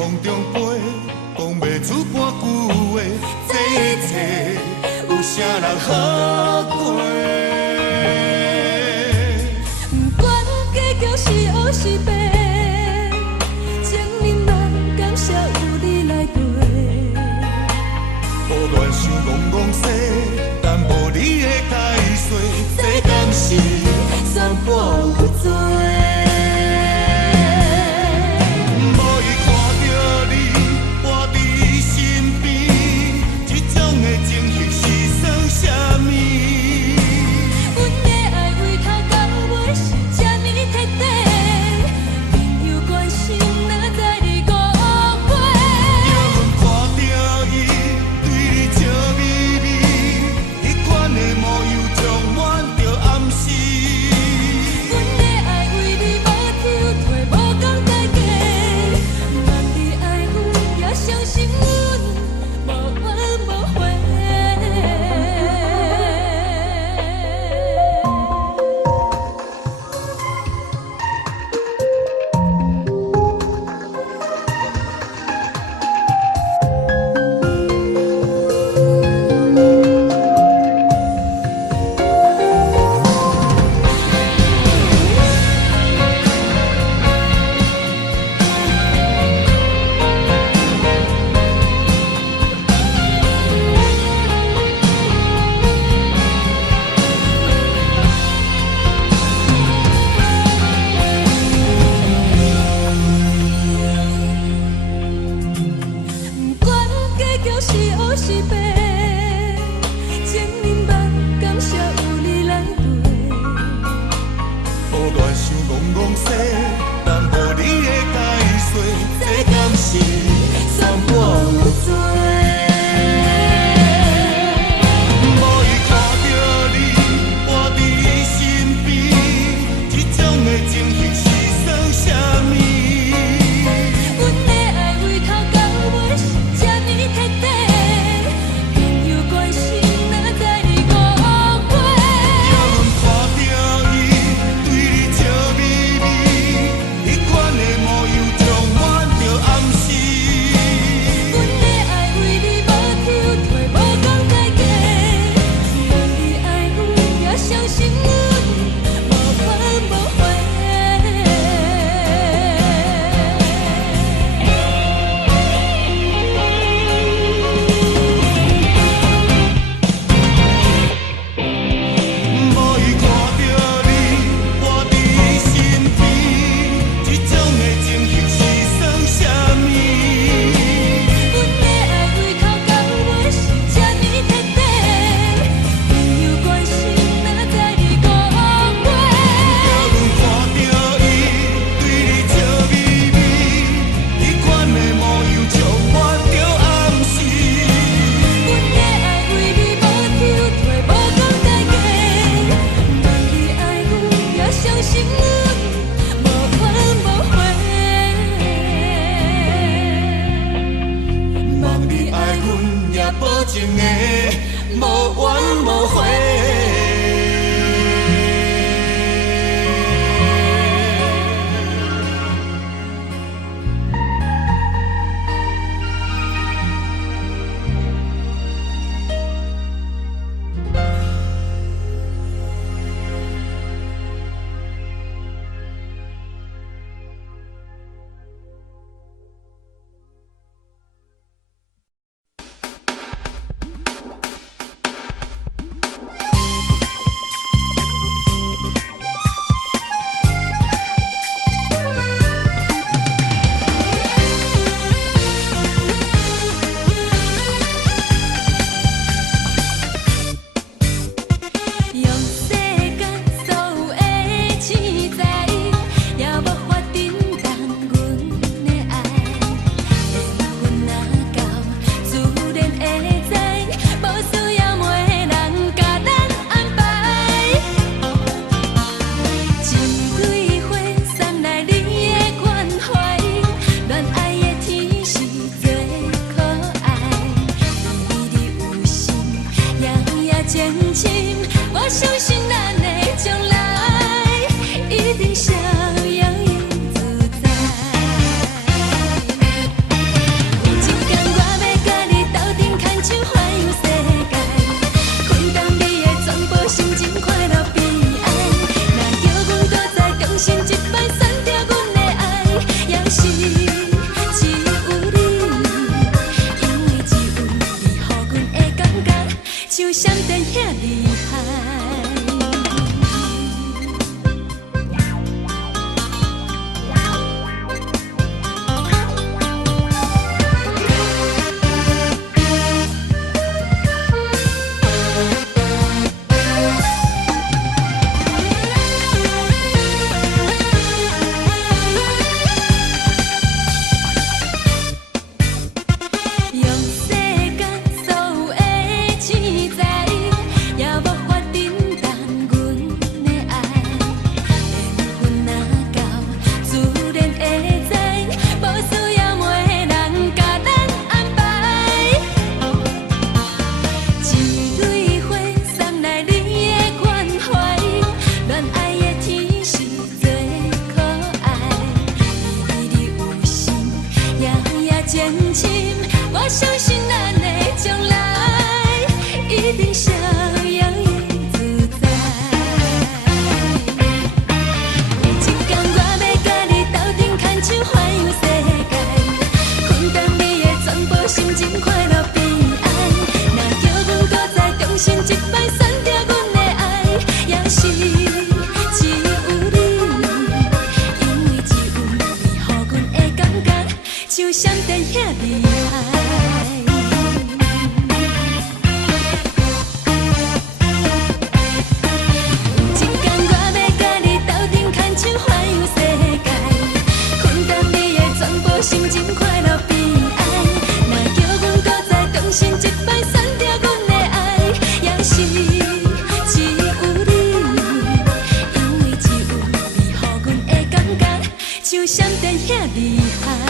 空中飞，讲袂出半句话，这一切有啥人好过？不管结局是黑是白，情人人感谢有你来陪。无乱想戆戆说，但无你的解说，这敢是算半有罪？无伊看到你活伫伊身边，这种的情形是算啥物？阮的爱为头到尾是这呢彻底，朋友关心哪知你误会？叫阮看到伊对你笑眯眯，迄款的模样充满着暗示。阮像闪电遐厉害。一天我要甲你斗阵牵手环游世界，分担你的全部心情快乐悲哀。若叫阮搁再重新一摆删掉阮的爱，也是只有你，因为只有你，予阮的感觉像闪电遐厉害。